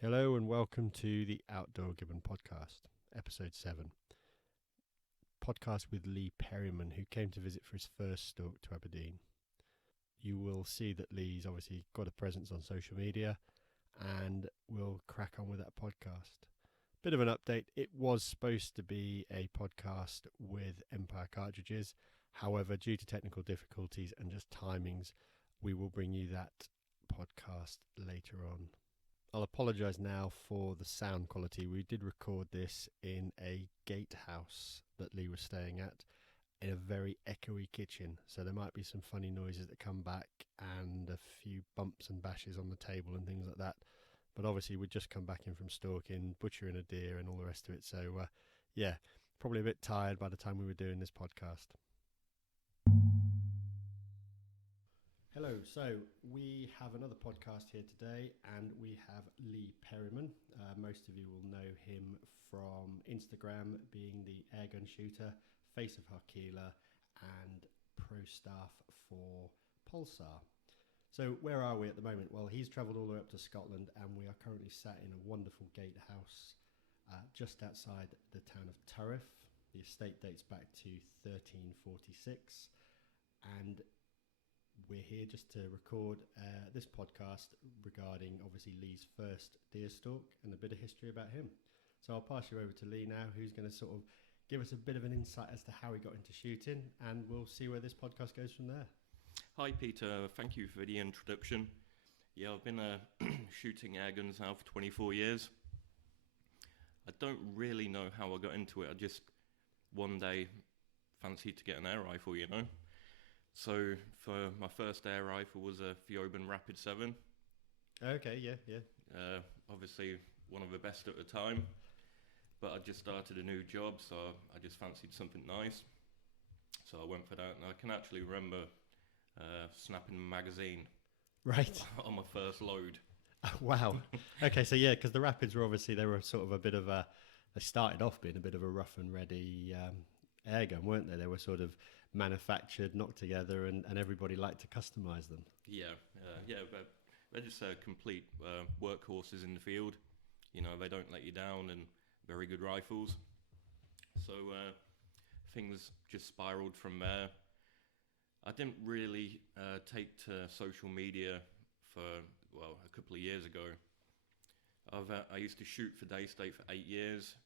Hello and welcome to the Outdoor Gibbon podcast, episode 7. Podcast with Lee Perryman, who came to visit for his first stalk to Aberdeen. You will see that Lee's obviously got a presence on social media, and we'll crack on with that podcast. Bit of an update. It was supposed to be a podcast with Empire cartridges. However, due to technical difficulties and just timings, we will bring you that podcast later on. I'll apologise now for the sound quality. We did record this in a gatehouse that Lee was staying at in a very echoey kitchen. So there might be some funny noises that come back and a few bumps and bashes on the table and things like that. But obviously we'd just come back in from stalking, butchering a deer and all the rest of it. So yeah, probably a bit tired by the time we were doing this podcast. Hello, so we have another podcast here today, and we have Lee Perryman. Most of you will know him from Instagram, being the airgun shooter, face of Harkeela, and pro staff for Pulsar. So where are we at the moment? Well, he's travelled all the way up to Scotland, and we are currently sat in a wonderful gatehouse just outside the town of Turriff. The estate dates back to 1346, and we're here just to record this podcast regarding obviously Lee's first deer stalk and a bit of history about him. So I'll pass you over to Lee now, who's going to sort of give us a bit of an insight as to how he got into shooting, and we'll see where this podcast goes from there. Hi Peter, thank you for the introduction. Yeah, I've been shooting airguns now for 24 years. I don't really know how I got into it. I just one day fancied to get an air rifle, you know. So for my first air rifle was a Theoben Rapid 7. Okay, yeah. Obviously one of the best at the time, but I just started a new job, so I just fancied something nice. So I went for that, and I can actually remember snapping the magazine Right. on my first load. Wow. Okay, so yeah, because the Rapids were obviously, they were sort of a bit of a, they started off being a bit of a rough and ready airgun, weren't they? They were sort of manufactured, knocked together, and everybody liked to customize them. Yeah, but they're just complete workhorses in the field. You know, they don't let you down, and very good rifles. So things just spiraled from there. I didn't really take to social media for, well, a couple of years ago. I used to shoot for Daystate for 8 years.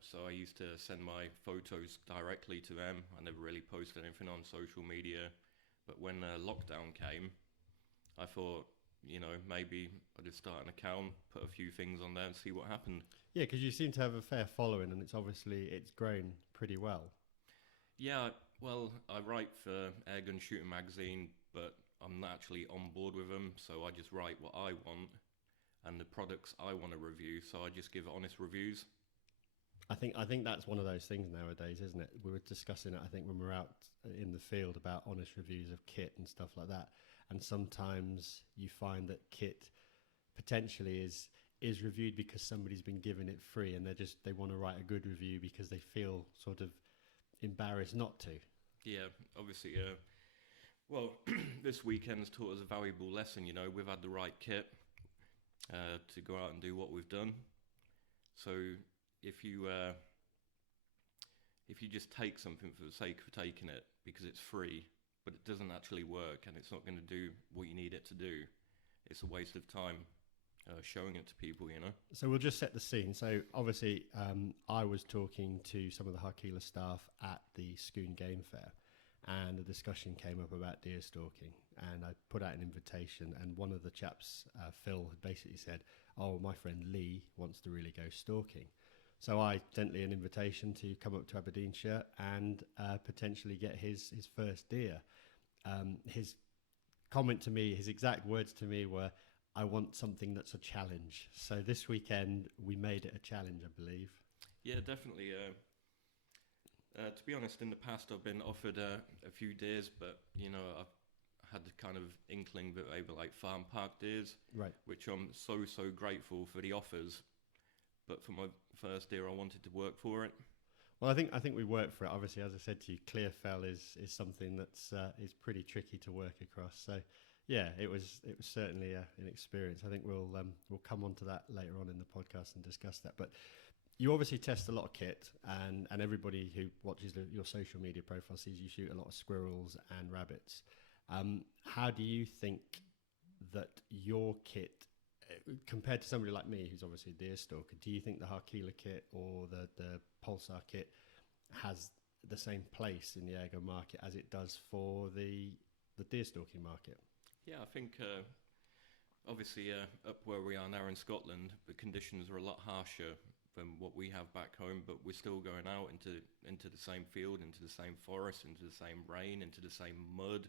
So I used to send my photos directly to them. I never really posted anything on social media. But when lockdown came, I thought, you know, maybe I'd just start an account, put a few things on there and see what happened. Yeah, because you seem to have a fair following, and it's grown pretty well. Yeah, well, I write for Airgun Shooting Magazine, but I'm not actually on board with them. So I just write what I want and the products I want to review. So I just give honest reviews. I think that's one of those things nowadays, isn't it? We were discussing it, I think, when we were out in the field about honest reviews of kit and stuff like that. And sometimes you find that kit potentially is reviewed because somebody's been given it free, and they want to write a good review because they feel sort of embarrassed not to. Yeah, obviously. Well, this weekend's taught us a valuable lesson. You know, we've had the right kit to go out and do what we've done. So if you just take something for the sake of taking it because it's free, but it doesn't actually work and it's not going to do what you need it to do, it's a waste of time showing it to people, you know. So we'll just set the scene. So obviously I was talking to some of the Harkeela staff at the Scone Game Fair, and a discussion came up about deer stalking, and I put out an invitation, and one of the chaps, Phil, had basically said, oh, my friend Lee wants to really go stalking. So I sent Lee an invitation to come up to Aberdeenshire and potentially get his first deer. His comment to me, his exact words to me were, I want something that's a challenge. So this weekend we made it a challenge, I believe. Yeah, definitely. To be honest, in the past I've been offered a few deers, but you know, I've had the kind of inkling that they were like farm park deers, right? Which I'm so grateful for the offers. But for my first deer, I wanted to work for it. Well, I think we worked for it. Obviously, as I said to you, clear fell is something that's is pretty tricky to work across. So, Yeah, it was certainly an experience. I think we'll come on to that later on in the podcast and discuss that. But you obviously test a lot of kit, and everybody who watches your social media profile sees you shoot a lot of squirrels and rabbits. How do you think that your kit, compared to somebody like me who's obviously a deer stalker, do you think the Harkila kit or the Pulsar kit has the same place in the ergo market as it does for the deer stalking market? Yeah, I think obviously up where we are now in Scotland, the conditions are a lot harsher than what we have back home, but we're still going out into the same field, into the same forest, into the same rain, into the same mud.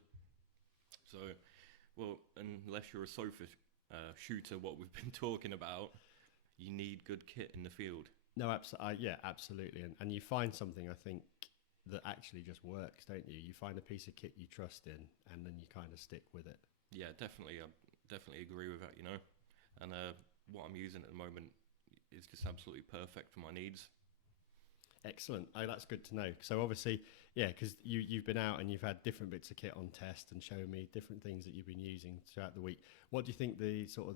So, well, unless you're a sofa shooter, what we've been talking about, you need good kit in the field. No, yeah, absolutely. And you find something, I think, that actually just works, don't you? You find a piece of kit you trust in, and then you kind of stick with it. Yeah, definitely. I definitely agree with that, you know. And what I'm using at the moment is just absolutely perfect for my needs. Excellent. Oh, that's good to know. So obviously, yeah, because you've been out and you've had different bits of kit on test and shown me different things that you've been using throughout the week. What do you think the sort of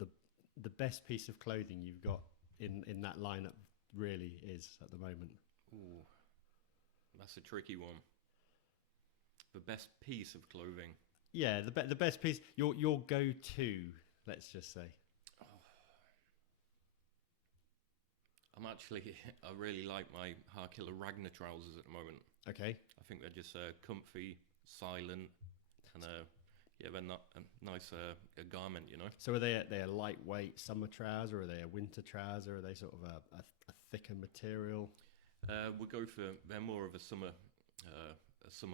the best piece of clothing you've got in that lineup really is at the moment? Ooh, that's a tricky one. The best piece of clothing. Yeah, the best piece, your go-to, let's just say. I really like my Harkilla Ragnar trousers at the moment. Okay. I think they're just comfy, silent, and yeah, they're not a nice a garment, you know. So are they a lightweight summer trouser, or are they a winter trouser? Are they sort of a thicker material? They're more of a summer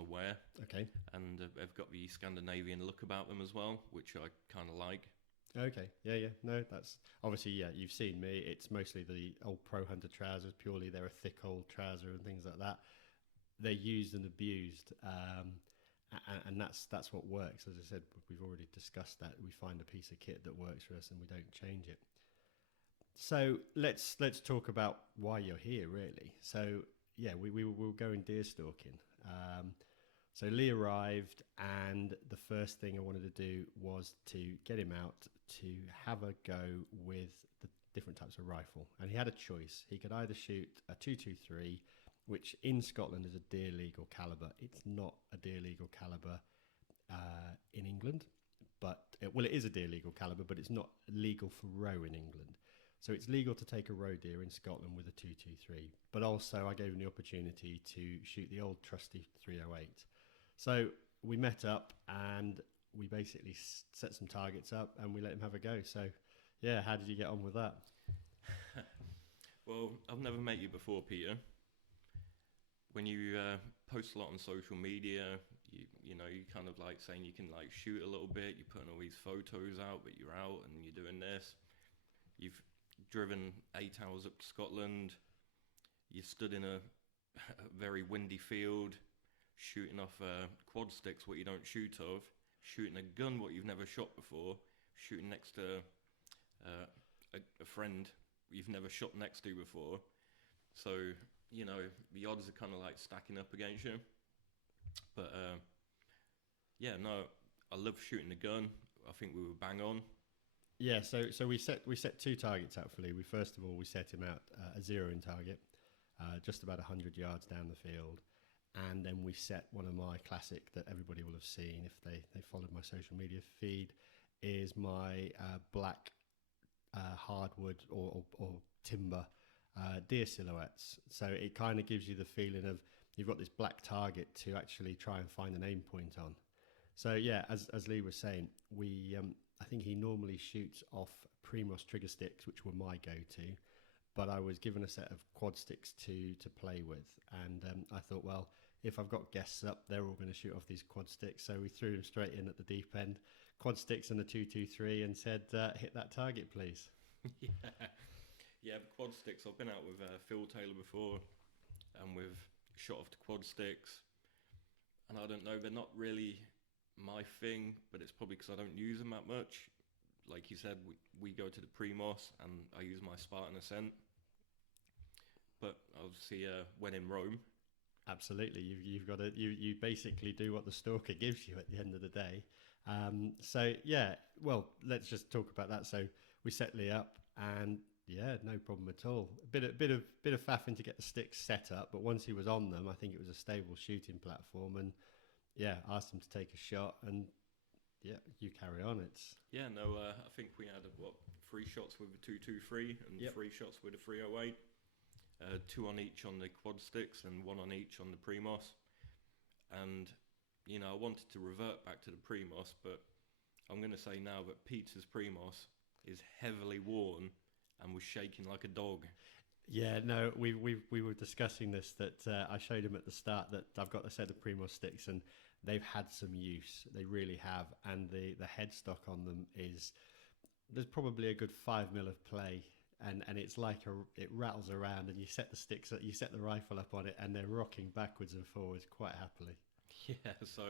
wear. Okay. And they've got the Scandinavian look about them as well, which I kind of like. Okay, yeah. No, that's obviously, yeah, you've seen me. It's mostly the old Pro Hunter trousers, purely they're a thick old trouser and things like that. They're used and abused, and that's what works. As I said, we've already discussed that. We find a piece of kit that works for us and we don't change it. So let's talk about why you're here, really. So yeah, we were going deer stalking. So Lee arrived, and the first thing I wanted to do was to get him out to have a go with the different types of rifle. And he had a choice. He could either shoot a 223, which in Scotland is a deer legal caliber. It's not a deer legal caliber in England, but it is a deer legal caliber, but it's not legal for roe in England. So it's legal to take a roe deer in Scotland with a 223. But also I gave him the opportunity to shoot the old trusty 308. So we met up and we basically set some targets up and we let him have a go. So yeah, how did you get on with that? Well, I've never met you before, Peter. When you post a lot on social media, you know, you kind of like saying you can like shoot a little bit, you're putting all these photos out, but you're out and you're doing this. You've driven 8 hours up to Scotland. You stood in a very windy field, shooting off quad sticks, what you don't shoot of, shooting a gun, what you've never shot before, shooting next to a friend you've never shot next to before. So, you know, the odds are kind of like stacking up against you. But yeah, no, I love shooting the gun. I think we were bang on. Yeah, so we set 2 targets out for Lee. First of all, we set him out a 0 in target, just about 100 yards down the field. And then we set one of my classic that everybody will have seen if they followed my social media feed, is my black hardwood or timber deer silhouettes. So it kind of gives you the feeling of you've got this black target to actually try and find an aim point on. So yeah, as Lee was saying, I think he normally shoots off Primos trigger sticks, which were my go-to, but I was given a set of quad sticks to play with, and I thought, well, if I've got guests up, they're all going to shoot off these quad sticks, so we threw them straight in at the deep end, quad sticks and a 223, and said, hit that target, please. Yeah, the quad sticks. I've been out with Phil Taylor before, and we've shot off the quad sticks, and I don't know, they're not really my thing, but it's probably because I don't use them that much. Like you said, we go to the Primos, and I use my Spartan Ascent. But obviously, when in Rome, absolutely, you've got to you basically do what the stalker gives you at the end of the day, So yeah, well, let's just talk about that. So we set Lee up, and yeah, no problem at all. A bit of faffing to get the sticks set up, but once he was on them, I think it was a stable shooting platform, and yeah, asked him to take a shot, and yeah, you carry on. It's Yeah, no, I think we had what 3 shots with a 223 and Yep. 3 shots with a 308. Two on each on the quad sticks and one on each on the Primos. And I wanted to revert back to the Primos, but I'm going to say now that Peter's Primos is heavily worn and was shaking like a dog. Yeah, no, we were discussing this, that I showed him at the start that I've got a set of Primo sticks and they've had some use. They really have, and the headstock on them is there's probably a good 5 mil of play, and it's like it rattles around, and you set the rifle up on it, and they're rocking backwards and forwards quite happily. Yeah, so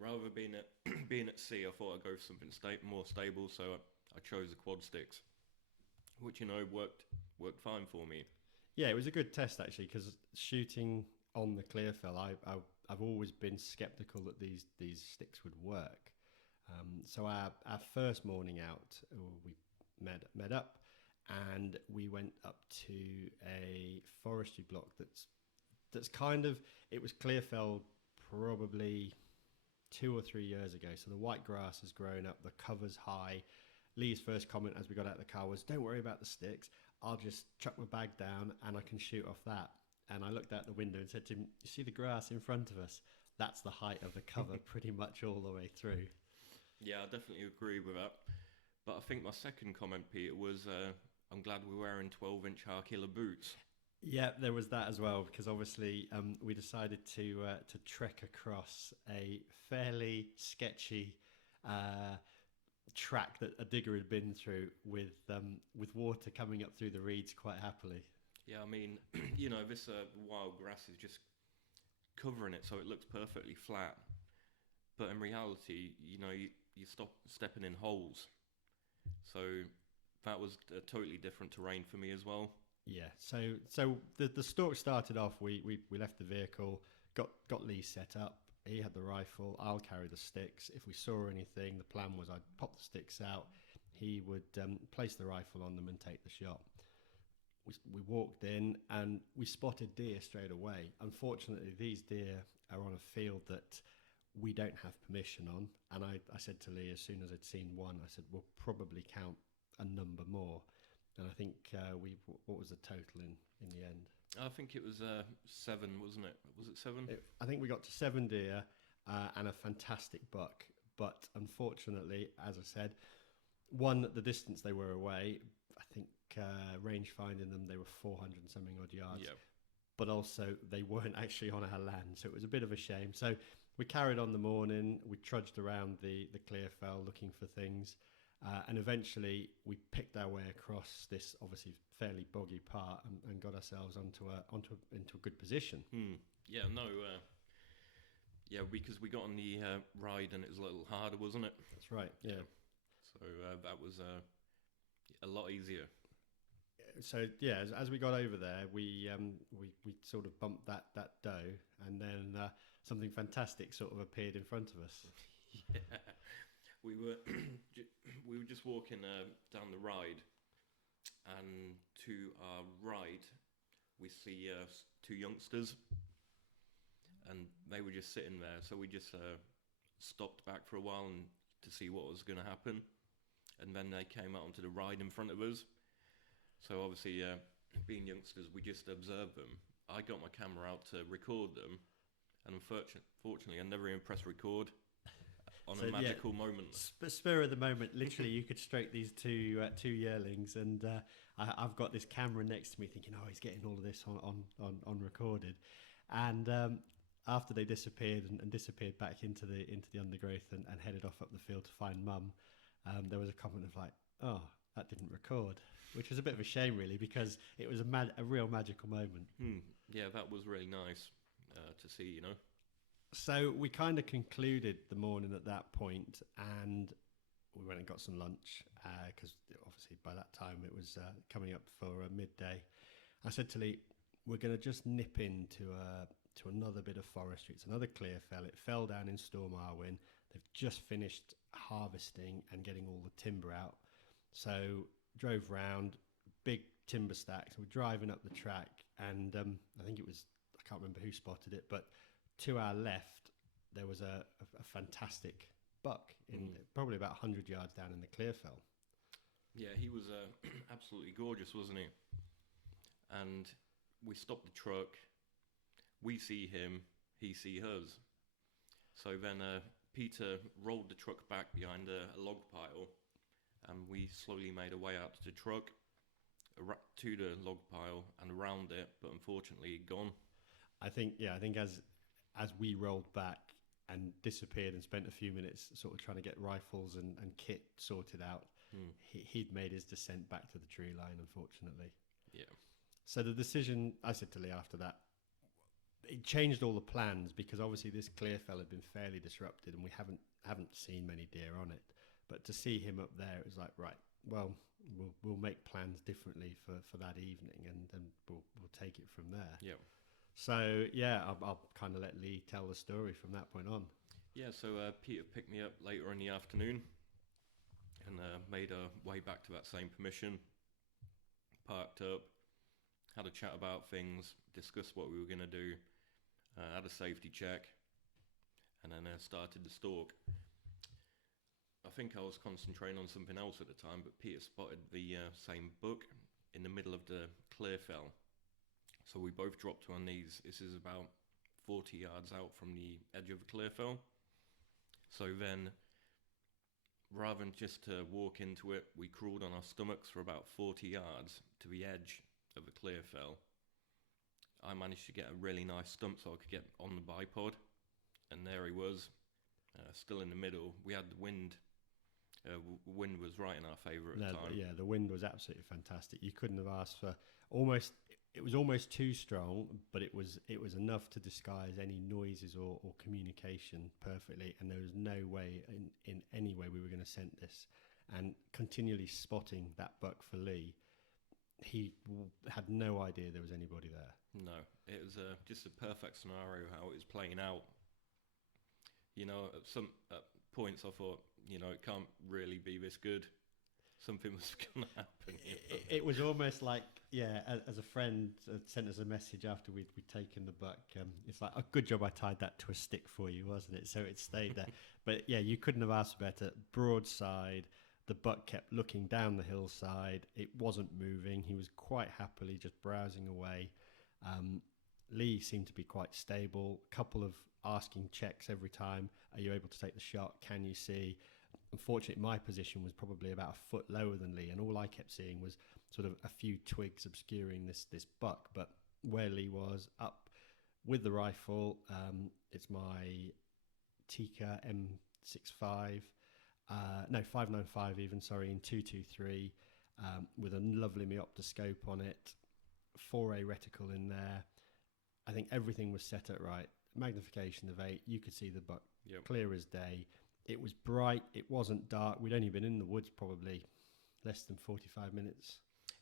rather being at being at sea, I thought I'd go for something more stable. So I chose the quad sticks, which worked fine for me. Yeah, it was a good test actually, because shooting on the Clearfell, I've always been sceptical that these sticks would work. So our first morning out, we met up, and we went up to a forestry block that's kind of, it was Clearfell probably 2 or 3 years ago. So the white grass has grown up, the cover's high. Lee's first comment as we got out of the car was, "Don't worry about the sticks. I'll just chuck my bag down and I can shoot off that." And I looked out the window and said to him, "You see the grass in front of us? That's the height of the cover pretty much all the way through." Yeah, I definitely agree with that. But I think my second comment, Peter, was I'm glad we're wearing 12-inch high killer boots. Yeah, there was that as well, because obviously we decided to trek across a fairly sketchy track that a digger had been through with water coming up through the reeds quite happily. Yeah, I mean, this wild grass is just covering it so it looks perfectly flat. But in reality, you stop stepping in holes. So that was totally different terrain for me as well. Yeah, so the stalk started off. We left the vehicle, got Lee set up. He had the rifle. I'll carry the sticks. If we saw anything, the plan was I'd pop the sticks out. He would place the rifle on them and take the shot. We walked in and we spotted deer straight away. Unfortunately, these deer are on a field that we don't have permission on. And I said to Lee, as soon as I'd seen one, I said, we'll probably count a number more. And I think what was the total in the end? I think it was 7, wasn't it? Was it 7? I think we got to 7 deer and a fantastic buck. But unfortunately, as I said, one, at the distance they were away, I think range finding them, they were 400 and something odd yards. Yeah. But also they weren't actually on our land. So it was a bit of a shame. So we carried on the morning. We trudged around the Clearfell looking for things. And eventually we picked our way across this obviously fairly boggy part and got ourselves into a good position. Yeah, no, yeah, because we got on the ride and it was a little harder, wasn't it? That's right. Yeah. So that was a lot easier. So yeah, as we got over there, we sort of bumped that doe, and then something fantastic sort of appeared in front of us. Yeah. We were we were just walking down the ride, and to our right we see 2 youngsters, and they were just sitting there. So we just stopped back for a while and to see what was going to happen, and then they came out onto the ride in front of us. So obviously, being youngsters, we just observed them. I got my camera out to record them, and unfortunately, I never even pressed record. On a magical moment. Spur of the moment, literally, you could stroke these two yearlings, and I've got this camera next to me, thinking, "Oh, he's getting all of this on recorded." And after they disappeared and disappeared back into the undergrowth and headed off up the field to find Mum, there was a comment of like, "Oh, that didn't record," which was a bit of a shame, really, because it was a real magical moment. Yeah, that was really nice to see, So we kind of concluded the morning at that point, and we went and got some lunch because obviously by that time it was coming up for midday. I said to Lee, "We're going to just nip into to another bit of forestry. It's another Clearfell. It fell down in Storm Arwen. They've just finished harvesting and getting all the timber out. So drove round, big timber stacks. We're driving up the track, and I think it was, I can't remember who spotted it, but to our left there was a fantastic buck in probably about 100 yards down in the Clearfell. Yeah, he was absolutely gorgeous, wasn't he? And we stopped the truck. We see him, he see us. So then Peter rolled the truck back behind a log pile, and we slowly made our way out to the truck, to the log pile and around it, but unfortunately gone. I think as we rolled back and disappeared and spent a few minutes sort of trying to get rifles and kit sorted out, he'd made his descent back to the tree line, unfortunately. Yeah. So the decision, I said to Lee after that, it changed all the plans, because obviously this Clearfell had been fairly disrupted and we haven't seen many deer on it. But to see him up there, it was like, right, well, we'll make plans differently for that evening, and then we'll take it from there. Yeah. So yeah, I'll kind of let Lee tell the story from that point on. Yeah, so Peter picked me up later in the afternoon and made our way back to that same permission, parked up, had a chat about things, discussed what we were going to do, had a safety check, and then started the stalk. I think I was concentrating on something else at the time, but Peter spotted the same buck in the middle of the Clearfell. So we both dropped to our knees. This is about 40 yards out from the edge of the Clearfell. So then, rather than just to walk into it, we crawled on our stomachs for about 40 yards to the edge of the Clearfell. I managed to get a really nice stump so I could get on the bipod, and there he was, still in the middle. We had the wind. Wind was right in our favour at the time. Yeah, the wind was absolutely fantastic. You couldn't have asked for almost. It was almost too strong, but it was enough to disguise any noises or communication perfectly, and there was no way in any way we were going to scent this. And continually spotting that buck for Lee, he had no idea there was anybody there. No, it was just a perfect scenario how it was playing out. You know, at some points I thought, you know, it can't really be this good. Something was going to happen. It was almost like, yeah, as a friend sent us a message after we'd taken the buck. It's like, a good job I tied that to a stick for you, wasn't it? So it stayed there. But yeah, you couldn't have asked for better. Broadside, the buck kept looking down the hillside. It wasn't moving. He was quite happily just browsing away. Lee seemed to be quite stable. A couple of asking checks every time. Are you able to take the shot? Can you see? Unfortunately, my position was probably about a foot lower than Lee, and all I kept seeing was sort of a few twigs obscuring this buck. But where Lee was, up with the rifle, it's my Tikka M65, 595 even, sorry, in 223, with a lovely meoptoscope on it, 4A reticle in there. I think everything was set up right. Magnification of 8, you could see the buck clear as day. It was bright, it wasn't dark. We'd only been in the woods probably less than 45 minutes.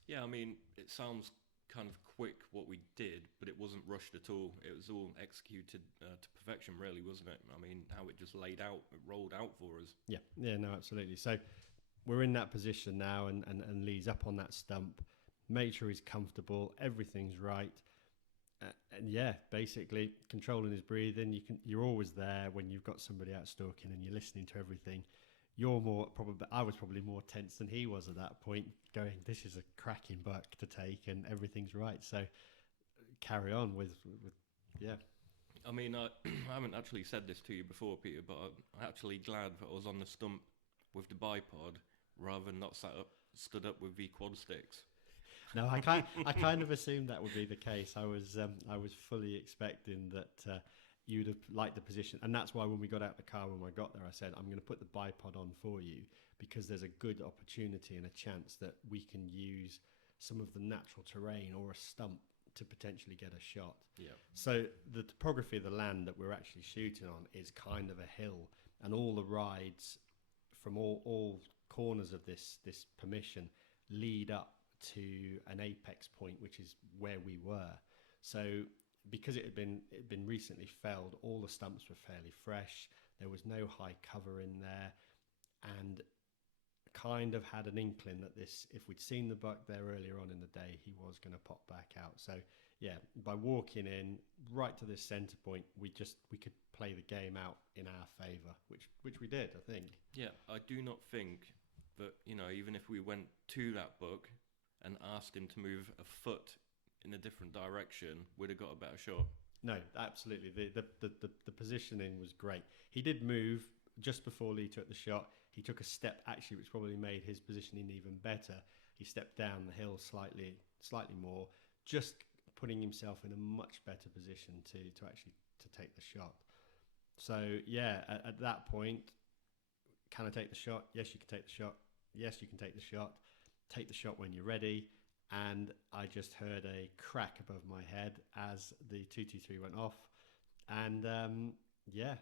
Yeah, I mean, it sounds kind of quick what we did, but it wasn't rushed at all. It was all executed to perfection, really, wasn't it? I mean, how it just laid out, it rolled out for us. Yeah, no, absolutely. So we're in that position now, and Lee's up on that stump, made sure he's comfortable, everything's right. And yeah, basically controlling his breathing. You're always there when you've got somebody out stalking and you're listening to everything. I was probably more tense than he was at that point, going, this is a cracking buck to take and everything's right. So carry on with yeah. I mean, I haven't actually said this to you before, Peter, but I'm actually glad that I was on the stump with the bipod rather than not stood up with the quad sticks. No, I kind of assumed that would be the case. I was fully expecting that you'd have liked the position, and that's why when we got out the car, when I got there, I said, I'm going to put the bipod on for you, because there's a good opportunity and a chance that we can use some of the natural terrain or a stump to potentially get a shot. Yeah. So the topography of the land that we're actually shooting on is kind of a hill, and all the rides from all corners of this permission lead up to an apex point, which is where we were. So because it had been recently felled, all the stumps were fairly fresh. There was no high cover in there, and kind of had an inkling that this, if we'd seen the buck there earlier on in the day, he was going to pop back out. So yeah, by walking in right to this centre point, we could play the game out in our favour, which we did, I think. Yeah, I do not think that, even if we went to that buck and asked him to move a foot in a different direction, we'd have got a better shot. No, absolutely. The positioning was great. He did move just before Lee took the shot. He took a step, actually, which probably made his positioning even better. He stepped down the hill slightly more, just putting himself in a much better position to actually to take the shot. So yeah, at that point, can I take the shot? Yes, you can take the shot. Yes, you can take the shot. Take the shot when you're ready. And I just heard a crack above my head as the 223 went off. And yeah,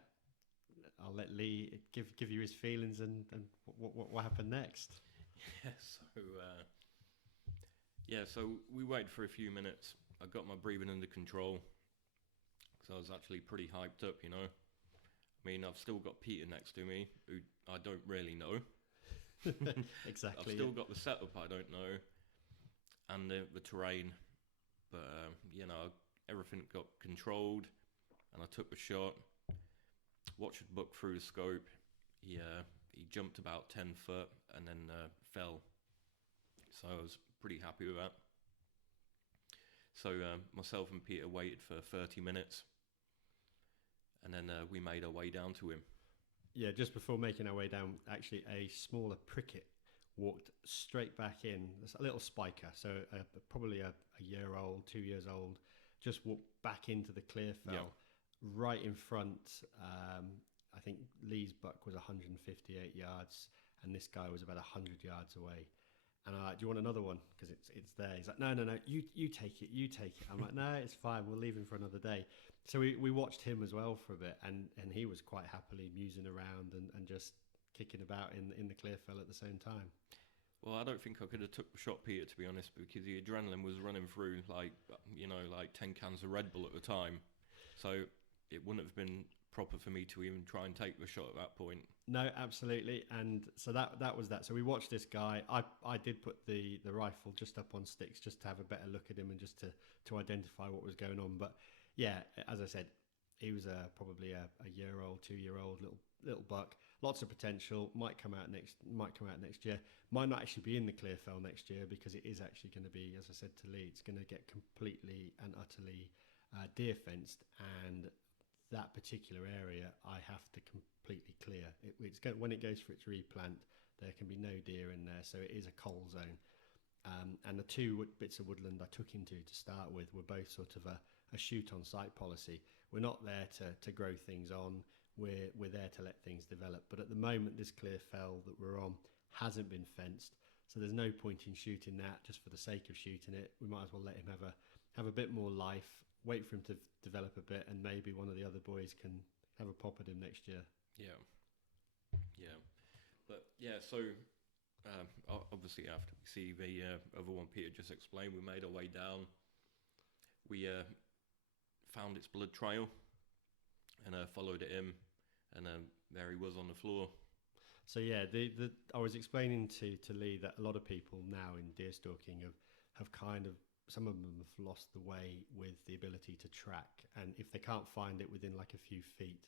I'll let Lee give you his feelings and what happened next. So we waited for a few minutes. I got my breathing under control because I was actually pretty hyped up, I mean, I've still got Peter next to me, who I don't really know. Exactly. I've still got the setup I don't know, and the terrain, but everything got controlled, and I took the shot. Watched the buck through the scope. He jumped about 10 foot and then fell. So I was pretty happy with that. So myself and Peter waited for 30 minutes, and then we made our way down to him. Yeah, just before making our way down, actually a smaller pricket walked straight back in. It's a little spiker, so probably a year old, 2 years old, just walked back into the clearfell, right in front. I think Lee's buck was 158 yards, and this guy was about 100 yards away. And I'm like, do you want another one? Because it's there. He's like, no, you take it. I'm like, no, it's fine. We'll leave him for another day. So we watched him as well for a bit, and he was quite happily musing around and just kicking about in the clearfell at the same time. Well, I don't think I could have took the shot, Peter, to be honest, because the adrenaline was running through like 10 cans of Red Bull at the time. So it wouldn't have been proper for me to even try and take the shot at that point. No, absolutely. And so that was that. So we watched this guy. I did put the rifle just up on sticks just to have a better look at him and just to identify what was going on. But yeah, as I said, he was probably a year-old, 2-year-old little buck. Lots of potential. Might come out next year. Might not actually be in the clearfell next year because it is actually going to be, as I said to Lee, it's going to get completely and utterly deer fenced, and that particular area I have to completely clear. When it goes for its replant, there can be no deer in there, so it is a coal zone. And the two bits of woodland I took him to start with were both sort of a shoot on sight policy. We're not there to grow things on. We're there to let things develop. But at the moment, this clear fell that we're on hasn't been fenced, so there's no point in shooting that just for the sake of shooting it. We might as well let him have a bit more life. Wait for him to develop a bit, and maybe one of the other boys can have a pop at him next year. Yeah. But yeah, so obviously after we see the other one Peter just explained, we made our way down. We found its blood trail and followed it in, and there he was on the floor. So yeah, I was explaining to Lee that a lot of people now in deer stalking have kind of, some of them have lost the way with the ability to track, and if they can't find it within like a few feet,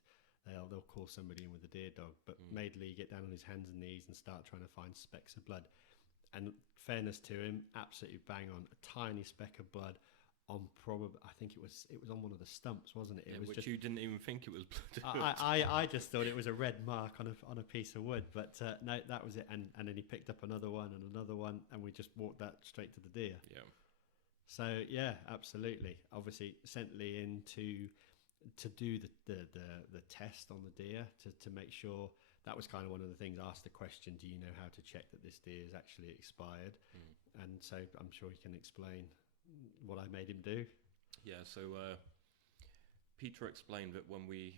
they'll call somebody in with a deer dog. But made Lee get down on his hands and knees and start trying to find specks of blood. And fairness to him, absolutely bang on. A tiny speck of blood on probably, I think it was on one of the stumps, wasn't it? It was which just, you didn't even think it was blood. I just thought it was a red mark on a piece of wood, but no, that was it. And then he picked up another one, and we just walked that straight to the deer. Yeah. So yeah, absolutely. Obviously, sent Lee in to do the test on the deer to make sure. That was kind of one of the things. Asked the question, do you know how to check that this deer is actually expired? And so I'm sure he can explain what I made him do. Yeah, so Peter explained that when we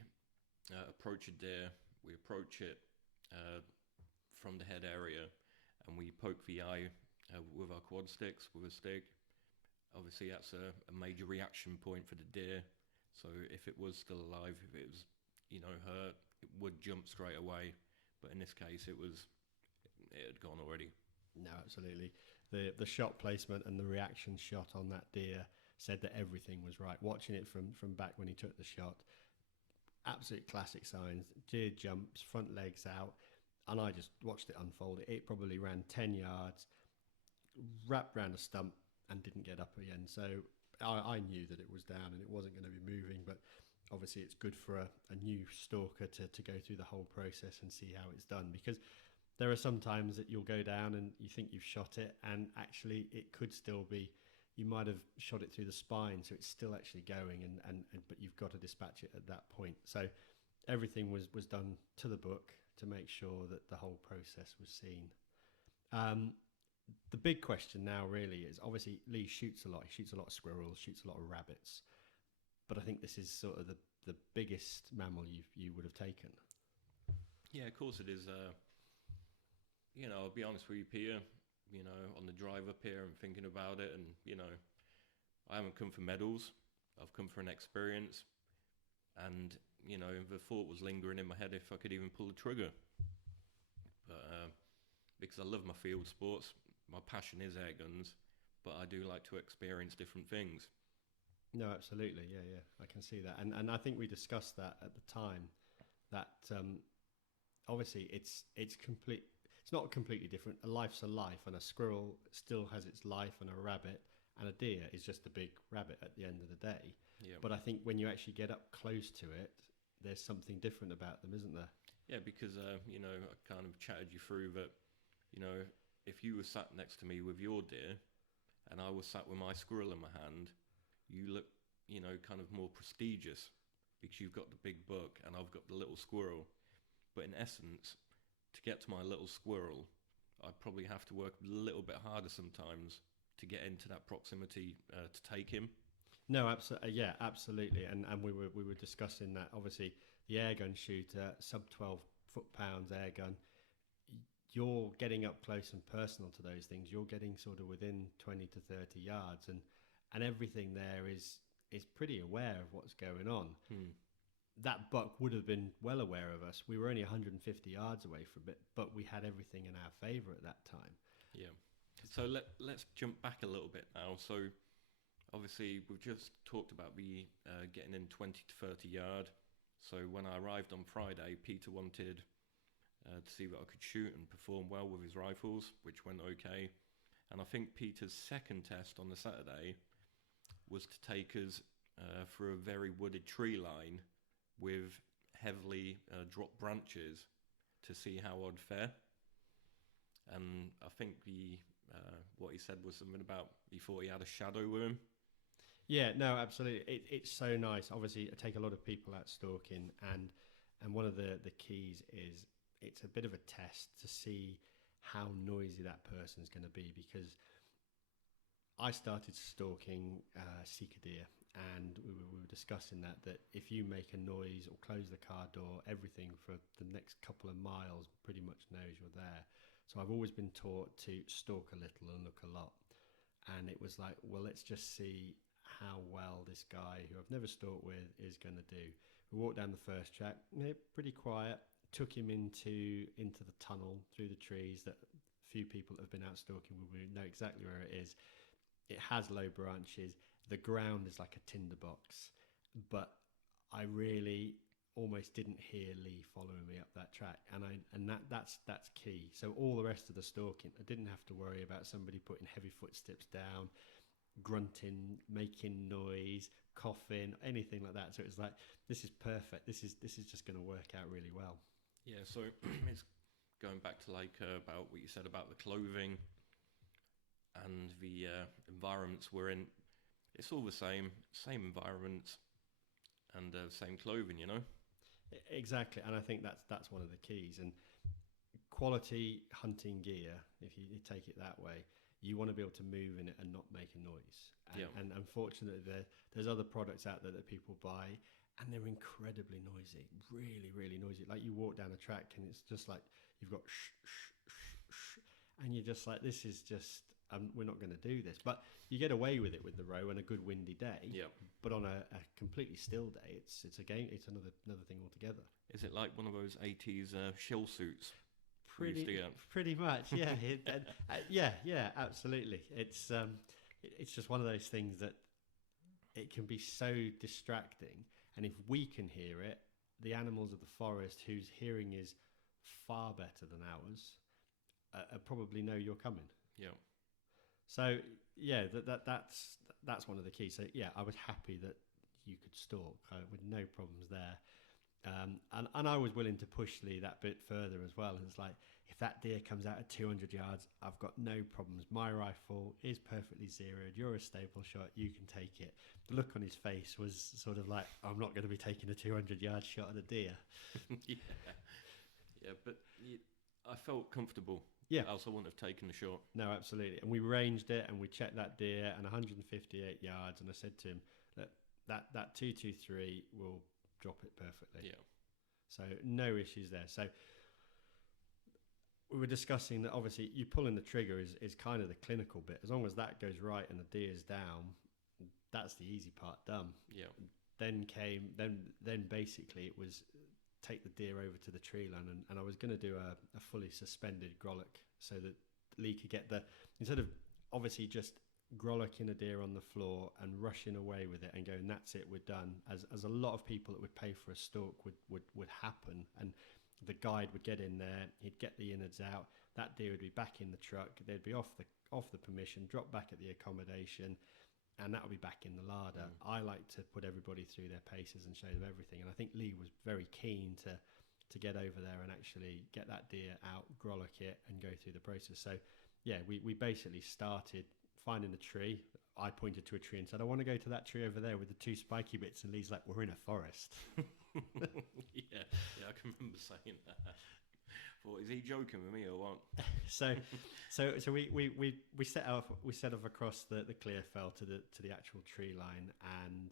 approach a deer, we approach it from the head area, and we poke the eye with our quad sticks, with a stick. Obviously, that's a major reaction point for the deer. So if it was still alive, if it was, hurt, it would jump straight away. But in this case, it had gone already. No, absolutely. The shot placement and the reaction shot on that deer said that everything was right. Watching it from back when he took the shot, absolute classic signs. Deer jumps, front legs out, and I just watched it unfold. It probably ran 10 yards, wrapped round a stump, and didn't get up again. So I knew that it was down and it wasn't going to be moving, but obviously it's good for a new stalker to go through the whole process and see how it's done, because there are some times that you'll go down and you think you've shot it, and actually it could still be, you might have shot it through the spine, so it's still actually going, and but you've got to dispatch it at that point. So everything was done to the book to make sure that the whole process was seen. The big question now really is, obviously Lee shoots a lot. He shoots a lot of squirrels, shoots a lot of rabbits, but I think this is sort of the biggest mammal you would have taken. Yeah, of course it is. I'll be honest with you, Peter, on the drive up here and thinking about it, and, I haven't come for medals. I've come for an experience. And, the thought was lingering in my head if I could even pull the trigger. But because I love my field sports, my passion is air guns, but I do like to experience different things. No, absolutely. Yeah, I can see that. And I think we discussed that at the time, that obviously it's not completely different. A life's a life, and a squirrel still has its life, and a rabbit and a deer is just a big rabbit at the end of the day. Yeah. But I think when you actually get up close to it, there's something different about them, isn't there? Yeah, because, I kind of chatted you through that, if you were sat next to me with your deer and I was sat with my squirrel in my hand, you look, kind of more prestigious because you've got the big buck and I've got the little squirrel. But in essence, to get to my little squirrel, I probably have to work a little bit harder sometimes to get into that proximity to take him. No, absolutely. Yeah, absolutely. And we were discussing that. Obviously, the air gun shooter, sub 12 foot-pounds air gun, you're getting up close and personal to those things. You're getting sort of within 20 to 30 yards, and everything there is pretty aware of what's going on. That buck would have been well aware of us. We were only 150 yards away from it, but we had everything in our favour at that time. Yeah. So let's jump back a little bit now. So obviously we've just talked about the getting in 20 to 30 yard. So when I arrived on Friday, Peter wanted to see that I could shoot and perform well with his rifles, which went okay. And I think Peter's second test on the Saturday was to take us through a very wooded tree line with heavily dropped branches to see how I'd fare. And I think what he said was something about he thought he had a shadow with him. Yeah, no, absolutely. It's so nice. Obviously, I take a lot of people out stalking, and one of the keys is it's a bit of a test to see how noisy that person's going to be, because I started stalking Seeker deer, and we were discussing that if you make a noise or close the car door, everything for the next couple of miles pretty much knows you're there. So I've always been taught to stalk a little and look a lot. And it was like, well, let's just see how well this guy who I've never stalked with is going to do. We walked down the first track, pretty quiet, took him into the tunnel through the trees that few people that have been out stalking will know exactly where it is. It has low branches. The ground is like a tinderbox, but I really almost didn't hear Lee following me up that track, and that's key. So all the rest of the stalking, I didn't have to worry about somebody putting heavy footsteps down, grunting, making noise, coughing, anything like that. So it was like, this is perfect. This is just going to work out really well. Yeah. So it's going back to about what you said about the clothing and the environments we're in. It's all the same environments and same clothing, Exactly, and I think that's one of the keys. And quality hunting gear, if you take it that way, you want to be able to move in it and not make a noise. And unfortunately, there's other products out there that people buy, and they're incredibly noisy, really, really noisy. Like you walk down a track, and it's just like you've got shh, shh, shh, shh, and you're just like, this is just we're not going to do this. But you get away with it with the row on a good windy day. Yeah. But on a completely still day, it's a game. It's another thing altogether. Is it like one of those 80s shell suits? we used to get? Pretty much, yeah. Yeah, absolutely. It's just one of those things that it can be so distracting, and if we can hear it, the animals of the forest whose hearing is far better than ours probably know you're coming. Yeah. So yeah, that's one of the keys. So yeah, I was happy that you could stalk with no problems there. And I was willing to push Lee that bit further as well. And it's like, if that deer comes out at 200 yards, I've got no problems. My rifle is perfectly zeroed. You're a staple shot. You can take it. The look on his face was sort of like, I'm not going to be taking a 200-yard shot at a deer. Yeah, but I felt comfortable. Yeah. Else I wouldn't have taken the shot. No, absolutely. And we ranged it and we checked that deer and 158 yards. And I said to him, that 223 will drop it perfectly. Yeah. So no issues there. So we were discussing that obviously you pulling the trigger is kind of the clinical bit. As long as that goes right and the deer's down, that's the easy part done. Yeah. Then basically it was take the deer over to the tree line, and I was going to do a fully suspended grollock so that Lee could get instead of obviously just grollicking a deer on the floor and rushing away with it and going, that's it, we're done, as a lot of people that would pay for a stalk would happen. And the guide would get in there, he'd get the innards out, that deer would be back in the truck, they'd be off the permission, drop back at the accommodation, and that would be back in the larder. I like to put everybody through their paces and show them everything, and I think Lee was very keen to get over there and actually get that deer out, grollock it, and go through the process. So yeah, we basically started finding the tree. I pointed to a tree and said, I want to go to that tree over there with the two spiky bits, and Lee's like, we're in a forest. yeah, I can remember saying that. Thought, is he joking with me or what? so we set off across the clear fell to the actual tree line, and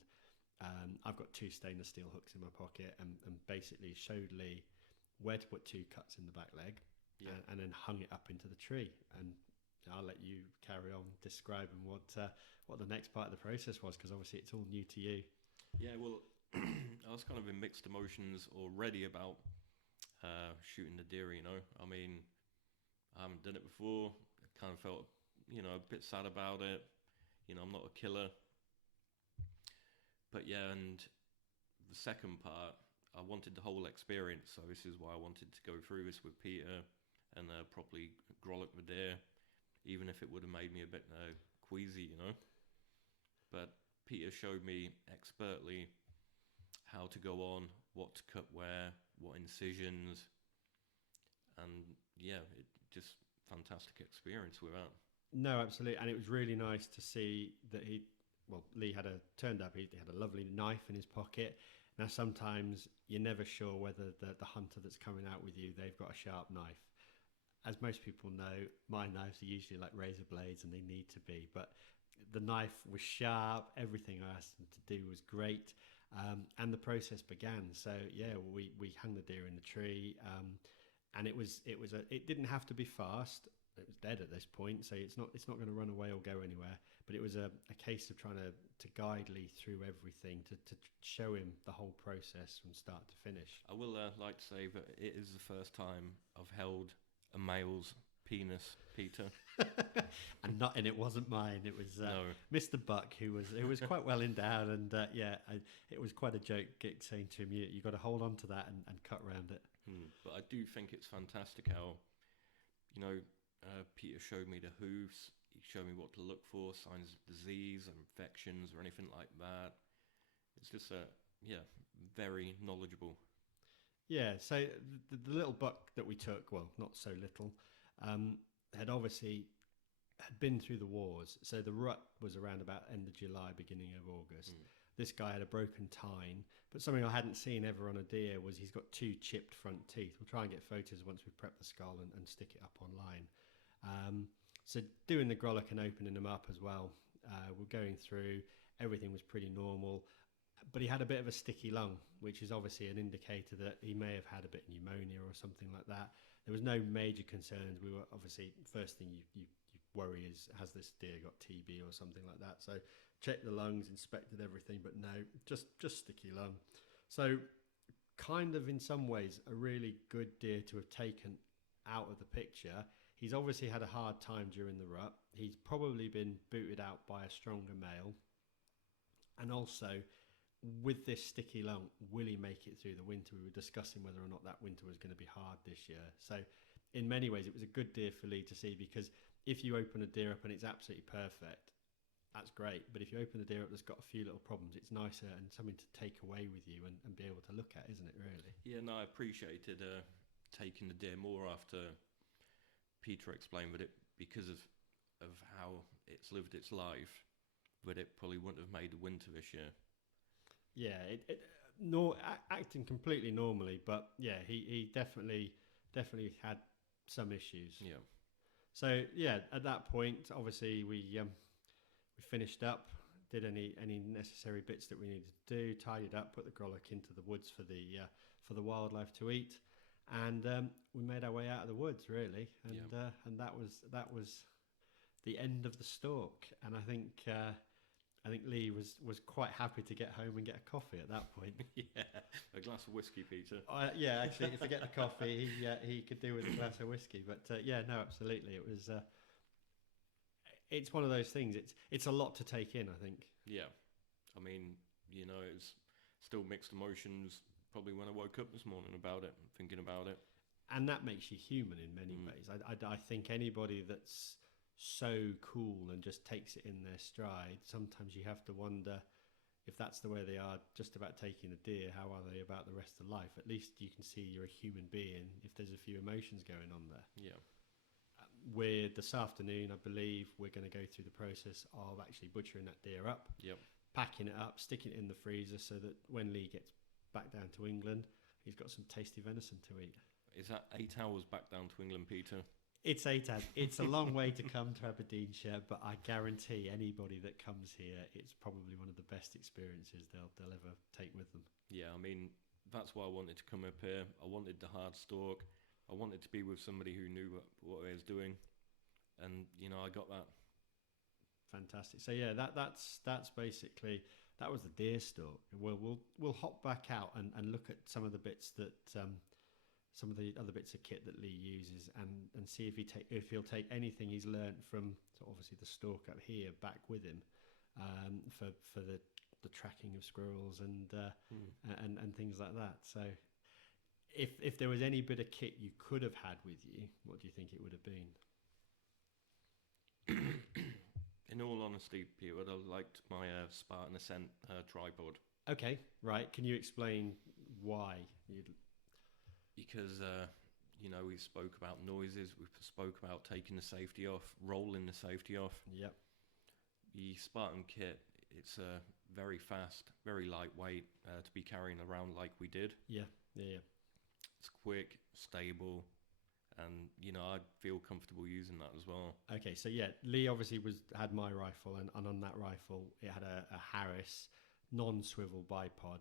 I've got two stainless steel hooks in my pocket, and basically showed Lee where to put two cuts in the back leg, and then hung it up into the tree. And I'll let you carry on describing what the next part of the process was, because obviously it's all new to you. Yeah, well, I was kind of in mixed emotions already about shooting the deer, you know. I mean, I haven't done it before. I kind of felt, a bit sad about it. I'm not a killer. But yeah, and the second part, I wanted the whole experience. So this is why I wanted to go through this with Peter and properly grollock the deer, even if it would have made me a bit queasy, But Peter showed me expertly how to go on, what to cut where, what incisions, and yeah, it just fantastic experience with that. No, absolutely, and it was really nice to see that Lee had he had a lovely knife in his pocket. Now sometimes you're never sure whether the hunter that's coming out with you, they've got a sharp knife. As most people know, my knives are usually like razor blades, and they need to be, but the knife was sharp. Everything I asked him to do was great. And the process began. So yeah, we hung the deer in the tree, and it didn't have to be fast. It was dead at this point, so it's not going to run away or go anywhere. But it was a case of trying to guide Lee through everything, to show him the whole process from start to finish. I will like to say that it is the first time I've held a male's penis, Peter. and it wasn't mine. It was no. Mr. Buck, who was quite well endowed, and it was quite a joke saying to him, you got to hold on to that and cut around it. But I do think it's fantastic how, Peter showed me the hoofs. He showed me what to look for, signs of disease, infections, or anything like that. It's just very knowledgeable. Yeah, so the little buck that we took, well, not so little, had been through the wars. So the rut was around about end of July, beginning of August. This guy had a broken tine, but something I hadn't seen ever on a deer was he's got two chipped front teeth. We'll try and get photos once we prep the skull and stick it up online. So doing the grollock and opening them up as well, we're going through, everything was pretty normal. But he had a bit of a sticky lung, which is obviously an indicator that he may have had a bit of pneumonia or something like that. There was no major concerns. We were obviously, first thing you worry is, has this deer got TB or something like that? So checked the lungs, inspected everything, but no, just sticky lung. So kind of in some ways a really good deer to have taken out of the picture. He's obviously had a hard time during the rut. He's probably been booted out by a stronger male. And also, with this sticky lung, will he make it through the winter? We were discussing whether or not that winter was going to be hard this year. So in many ways, it was a good deer for Lee to see, because if you open a deer up and it's absolutely perfect, that's great. But if you open a deer up that's got a few little problems, it's nicer and something to take away with you and be able to look at, isn't it, really? Yeah, no, I appreciated taking the deer more after Peter explained that it, because of how it's lived its life, that it probably wouldn't have made the winter this year. Yeah, acting completely normally, but yeah, he definitely had some issues. Yeah. So yeah, at that point, obviously we finished up, did any necessary bits that we needed to do, tidied up, put the grollock into the woods for the wildlife to eat, and we made our way out of the woods really, and that was the end of the stalk. And I think Lee was quite happy to get home and get a coffee at that point. Yeah, a glass of whiskey, Peter. Yeah, actually, forget the coffee. He could do with a glass of whiskey. But yeah, no, absolutely, it was. It's one of those things. It's a lot to take in, I think. Yeah, I mean, it's still mixed emotions. Probably when I woke up this morning about it, thinking about it. And that makes you human in many ways. I think anybody that's so cool and just takes it in their stride, sometimes you have to wonder if that's the way they are just about taking a deer, how are they about the rest of life? At least you can see you're a human being if there's a few emotions going on there. Yeah. This afternoon, I believe, we're going to go through the process of actually butchering that deer up, Yep. packing it up, sticking it in the freezer so that when Lee gets back down to England, he's got some tasty venison to eat. Is that 8 hours back down to England, Peter? It's 8 hours. It's a long way to come to Aberdeenshire, but I guarantee anybody that comes here, it's probably one of the best experiences they'll ever take with them. Yeah, I mean, that's why I wanted to come up here. I wanted the hard stalk. I wanted to be with somebody who knew what he was doing, and I got that. Fantastic. So yeah, that's basically, that was the deer stalk. We'll hop back out and look at some of the bits that some of the other bits of kit that Lee uses, and see if he'll take anything he's learned from, so obviously the stalk up here, back with him, for the tracking of squirrels and things like that. So if there was any bit of kit you could have had with you, what do you think it would have been? In all honesty, Peter, I liked my Spartan Ascent tripod. Okay, right. Can you explain why? Because, we spoke about noises, we spoke about taking the safety off, rolling the safety off. Yep. The Spartan kit, it's very fast, very lightweight to be carrying around like we did. Yeah. It's quick, stable, and, I feel comfortable using that as well. Okay, so yeah, Lee obviously had my rifle, and on that rifle, it had a Harris non-swivel bipod.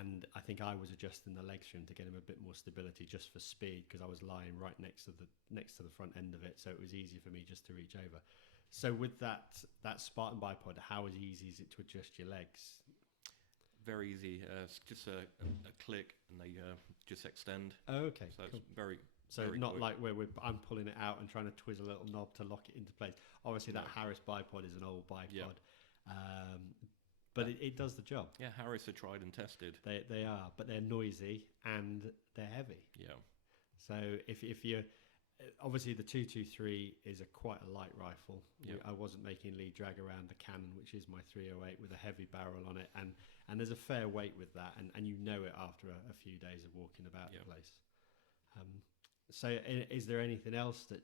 And I think I was adjusting the legs for him to get him a bit more stability just for speed, because I was lying right next to the front end of it, so it was easy for me just to reach over. So with that Spartan bipod, how easy is it to adjust your legs? Very easy. It's just a click, and they just extend. Oh, okay. So cool. It's very. So very not quick. like where I'm pulling it out and trying to twist a little knob to lock it into place. Obviously, that No. Harris bipod is an old bipod. Yeah. But it does the job. Yeah, Harris are tried and tested. They are, but they're noisy and they're heavy. Yeah. So if you obviously the 223 is quite a light rifle. Yep. I wasn't making Lee drag around the Cannon, which is my 308 with a heavy barrel on it, and there's a fair weight with that, and you know it after a few days of walking about Yep. the place. So is there anything else that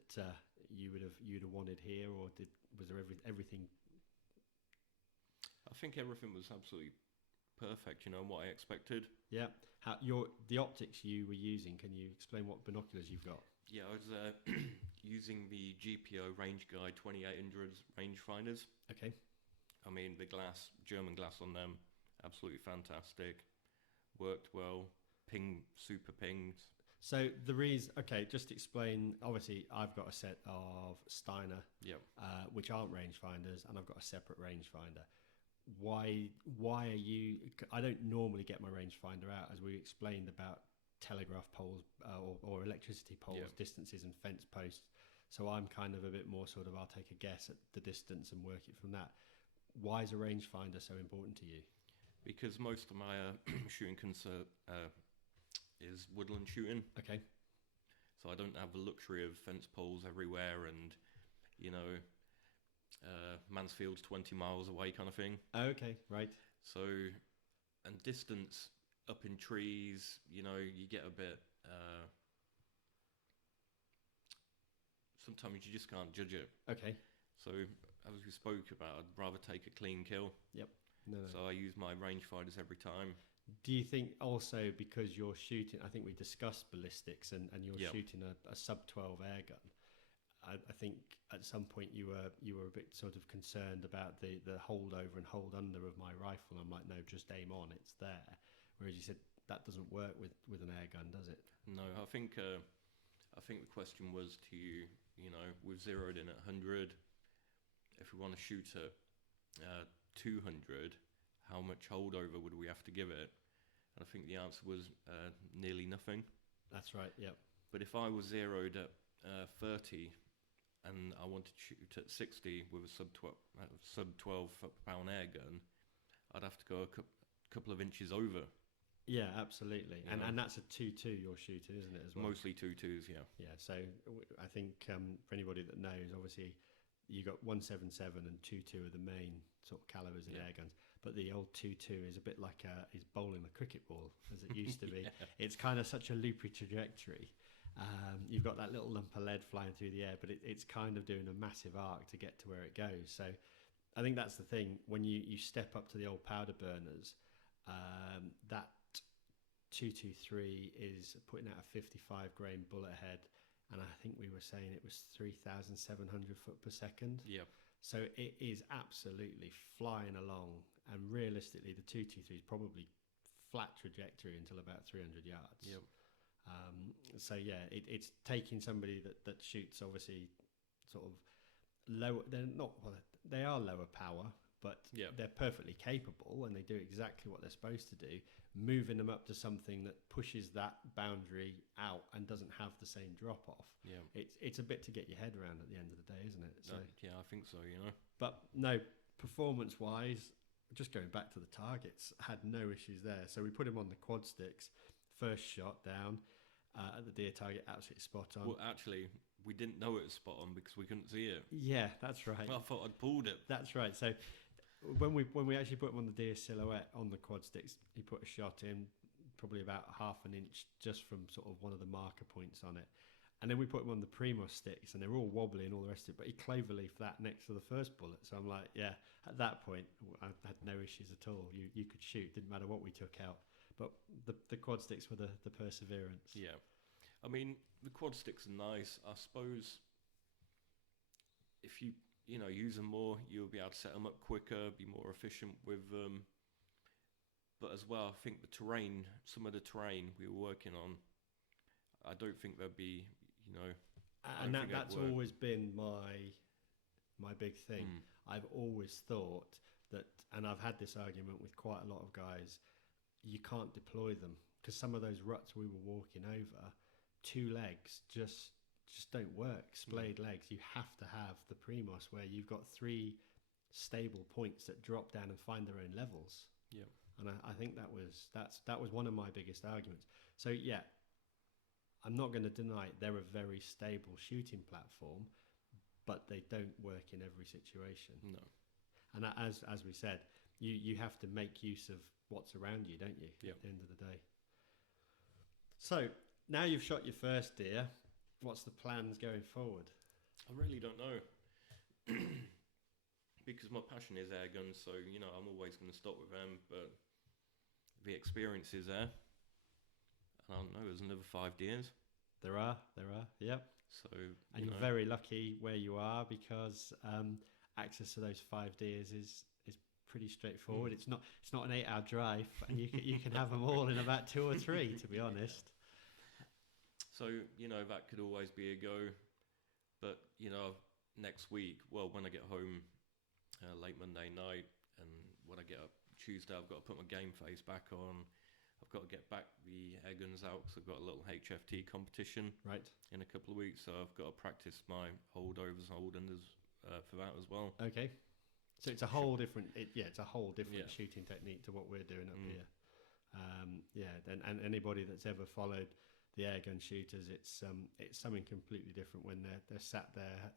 you'd have wanted here, or was there everything? I think everything was absolutely perfect, what I expected. Yeah. The optics you were using, can you explain what binoculars you've got? Yeah, I was using the GPO Range Guide 2800s rangefinders. Okay. I mean, the German glass on them, absolutely fantastic. Worked well. Super pinged. So the reason, okay, just explain. Obviously, I've got a set of Steiner, Yep. which aren't rangefinders, and I've got a separate rangefinder. Why are you? I don't normally get my rangefinder out, as we explained about telegraph poles or electricity poles, Yep. distances, and fence posts. So I'm kind of a bit more sort of, I'll take a guess at the distance and work it from that. Why is a rangefinder so important to you? Because most of my shooting concert is woodland shooting, Okay. so I don't have the luxury of fence poles everywhere, and you know, Mansfield's 20 miles away, kind of thing. Okay, right. So, and distance up in trees, you know, you get a bit. Sometimes you just can't judge it. Okay. So, as we spoke about, I'd rather take a clean kill. Yep. No. So I use my rangefinders every time. Do you think also because you're shooting, I think we discussed ballistics and you're Yep. shooting a sub 12 air gun. I think at some point you were a bit sort of concerned about the hold over and hold under of my rifle. I'm like, no, just aim on, it's there. Whereas you said that doesn't work with an air gun, does it? No, I think the question was to you know, we've zeroed in at 100. If we want to shoot at 200, how much holdover would we have to give it? And I think the answer was nearly nothing. That's right. Yep. But if I was zeroed at 30 and I wanted to shoot at 60 with a sub 12 foot-pound air gun, I'd have to go a couple of inches over. Yeah, absolutely. You know? And that's a 2-2 you're shooting, isn't it, as well? Mostly 2.2s, yeah. Yeah, so I think for anybody that knows, obviously you got 177 and 2.2 are the main sort of calibers in Yeah. air guns, but the old 2.2 is a bit like is bowling a cricket ball, as it used to be. Yeah. It's kind of such a loopy trajectory. You've got that little lump of lead flying through the air, but it's kind of doing a massive arc to get to where it goes. So I think that's the thing. When you step up to the old powder burners, that 223 is putting out a 55 grain bullet head, and I think we were saying it was 3,700 foot per second. Yep. So it is absolutely flying along, and realistically the 223 is probably flat trajectory until about 300 yards. Yep. So yeah, it's taking somebody that shoots obviously sort of low. They're not. Well, they are lower power, but Yep. they're perfectly capable and they do exactly what they're supposed to do. Moving them up to something that pushes that boundary out and doesn't have the same drop off. Yeah. It's a bit to get your head around at the end of the day, isn't it? So, Yeah, I think so, you know. but no, performance wise, just going back to the targets, had no issues there. So we put him on the quad sticks. First shot down at the deer target, absolutely spot on. Well, actually, we didn't know it was spot on because we couldn't see it. Yeah, that's right. I thought I'd pulled it. That's right. So when we actually put him on the deer silhouette on the quad sticks, he put a shot in probably about half an inch just from sort of one of the marker points on it. And then we put him on the Primos sticks and they were all wobbly and all the rest of it, but he cloverleaf that next to the first bullet. So I'm like, yeah, at that point, I had no issues at all. You could shoot, didn't matter what we took out. But the quad sticks were the perseverance. Yeah. I mean, the quad sticks are nice. I suppose if you use them more, you'll be able to set them up quicker, be more efficient with them. But as well, I think the terrain, some of the terrain we were working on, I don't think there'd be, And that's always been my big thing. I've always thought that, and I've had this argument with quite a lot of guys, you can't deploy them because some of those ruts we were walking over, 2 legs just don't work. Splayed legs, you have to have the Primos where you've got 3 stable points that drop down and find their own levels. Yeah. And I think that was one of my biggest arguments. So yeah, I'm not going to deny it, they're a very stable shooting platform, but they don't work in every situation. No. And as we said, you have to make use of what's around you, don't you? Yep. At the end of the day. So now you've shot your first deer, what's the plans going forward? I really don't know. Because my passion is air guns, so I'm always going to stop with them, but the experience is there. And I don't know, there's another 5 deers. There are, yep. So and you're very lucky where you are because access to those 5 deers is pretty straightforward. It's not an 8-hour drive, and you can have them all in about 2 or 3, to be honest. So, that could always be a go. But, next week, well, when I get home late Monday night, and when I get up Tuesday, I've got to put my game face back on. I've got to get back the air guns out because I've got a little HFT competition Right. in a couple of weeks. So I've got to practice my holdovers and hold-unders for that as well. Okay. So it's a whole different, it's a whole different Yeah. shooting technique to what we're doing up here. And anybody that's ever followed the air gun shooters, it's something completely different when they're sat there,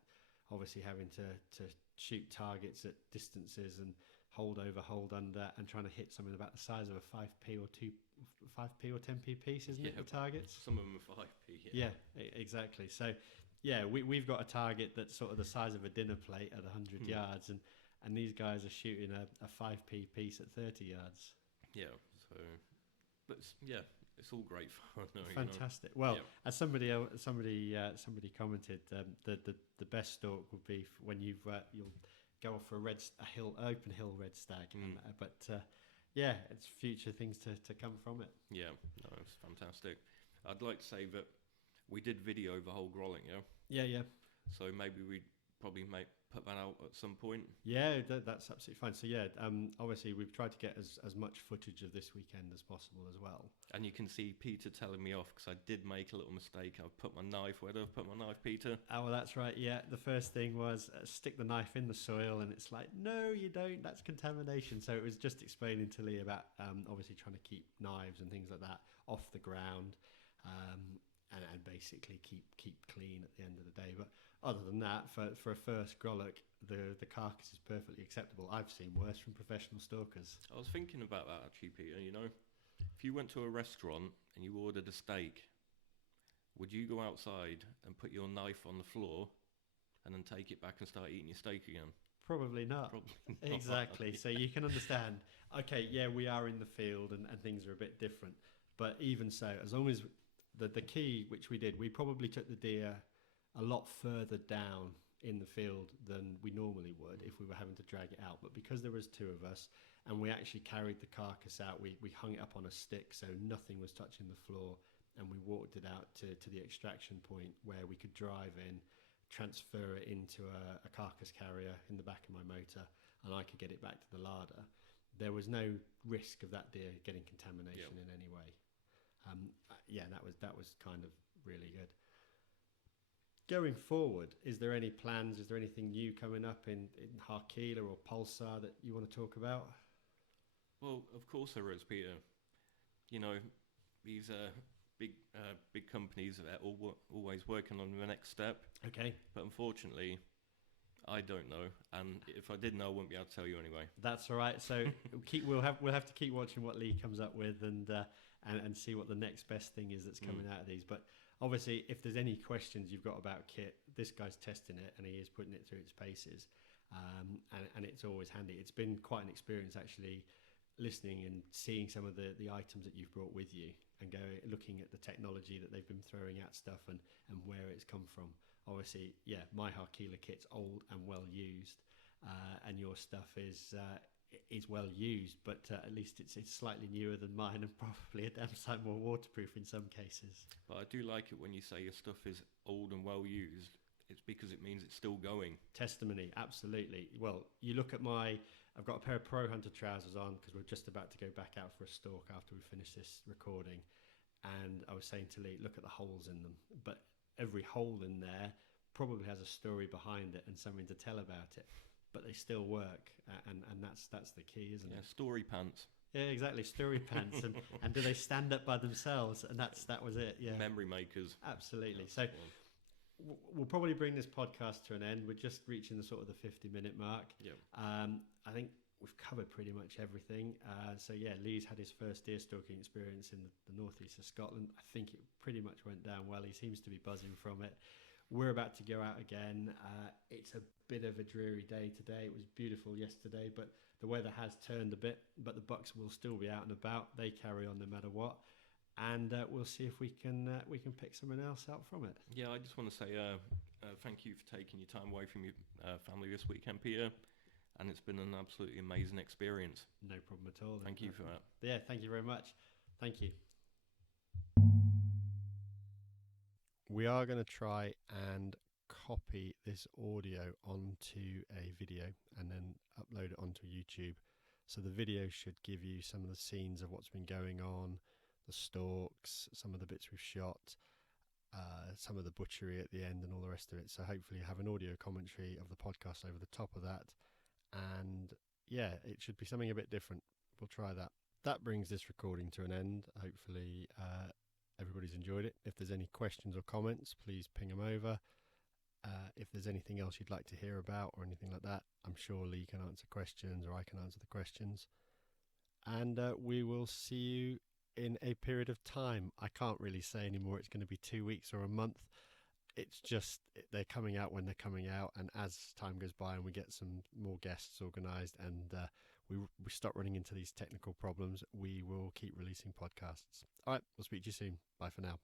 obviously having to shoot targets at distances and hold over, hold under, and trying to hit something about the size of a 5p or 10p piece, isn't it? The targets. Some of them are 5p. Yeah, exactly. So, yeah, we've got a target that's sort of the size of a dinner plate at 100 yards, and these guys are shooting a 5p piece at 30 yards. Yeah. So, but it's all great fun. Fantastic. Well, as somebody commented, the best stalk would be when you'll go off for open hill red stag. It's future things to come from it. Yeah, no, it's fantastic. I'd like to say that we did video the whole grolling, Yeah. So maybe we'd probably put that out at some point. Yeah, that's absolutely fine. So obviously we've tried to get as much footage of this weekend as possible as well. And you can see Peter telling me off because I did make a little mistake. I put my knife. Where did I put my knife, Peter? Oh, well, that's right. Yeah, the first thing was stick the knife in the soil, and it's like, no, you don't. That's contamination. So it was just explaining to Lee about obviously trying to keep knives and things like that off the ground, and basically keep clean at the end of the day. But other than that, for a first grollock, the carcass is perfectly acceptable. I've seen worse from professional stalkers. I was thinking about that actually, Peter. If you went to a restaurant and you ordered a steak, would you go outside and put your knife on the floor and then take it back and start eating your steak again? Probably not. Exactly. So you can understand, okay, yeah, we are in the field and things are a bit different. But even so, as long as the key, which we did, we probably took the deer a lot further down in the field than we normally would if we were having to drag it out. But because there was two of us and we actually carried the carcass out, we hung it up on a stick so nothing was touching the floor, and we walked it out to the extraction point where we could drive in, transfer it into a carcass carrier in the back of my motor, and I could get it back to the larder. There was no risk of that deer getting contamination in any way. That was kind of really good. Going forward, is there any plans? Is there anything new coming up in Harkeela or Pulsar that you want to talk about? Well, of course there is, Peter. These big companies are always working on the next step. Okay. But unfortunately, I don't know, and if I did know, I wouldn't be able to tell you anyway. That's all right. So we'll have to keep watching what Lee comes up with and see what the next best thing is that's coming out of these. But obviously, if there's any questions you've got about kit, this guy's testing it and he is putting it through its paces, and it's always handy. It's been quite an experience actually, listening and seeing some of the items that you've brought with you and looking at the technology that they've been throwing at stuff and where it's come from. Obviously, my Harkeela kit's old and well used, and your stuff is well used, but at least it's slightly newer than mine and probably a damn sight more waterproof in some cases. But I do like it when you say your stuff is old and well used. It's because it means it's still going. Testimony, absolutely. Well, you look at I've got a pair of Pro Hunter trousers on because we're just about to go back out for a stalk after we finish this recording, and I was saying to Lee, look at the holes in them, but every hole in there probably has a story behind it and something to tell about it, but they still work, and that's the key, isn't it? Story pants. Yeah, exactly, story pants, and do they stand up by themselves? And that was it. Yeah, memory makers. Absolutely. So we'll probably bring this podcast to an end. We're just reaching the sort of the 50-minute mark. Yeah. I think we've covered pretty much everything. Lee's had his first deer stalking experience in the northeast of Scotland. I think it pretty much went down well. He seems to be buzzing from it. We're about to go out again. It's a bit of a dreary day today. It was beautiful yesterday, but the weather has turned a bit. But the bucks will still be out and about. They carry on no matter what, and we'll see if we can pick someone else out from it. Yeah, I just want to say thank you for taking your time away from your family this weekend, Peter. And it's been an absolutely amazing experience. No problem at all. Thank you for that. Yeah, thank you very much. Thank you. We are going to try and copy this audio onto a video and then upload it onto YouTube. So the video should give you some of the scenes of what's been going on, the stalks, some of the bits we've shot, some of the butchery at the end and all the rest of it. So hopefully you have an audio commentary of the podcast over the top of that. And yeah, it should be something a bit different. We'll try that. That brings this recording to an end. Hopefully everybody's enjoyed it. If there's any questions or comments, please ping them over. If there's anything else you'd like to hear about or anything like that, I'm sure Lee can answer questions or I can answer the questions. And we will see you in a period of time. I can't really say anymore. It's going to be 2 weeks or a month. It's just they're coming out when they're coming out, and as time goes by and we get some more guests organised and we stop running into these technical problems, we will keep releasing podcasts. All right, we'll speak to you soon. Bye for now.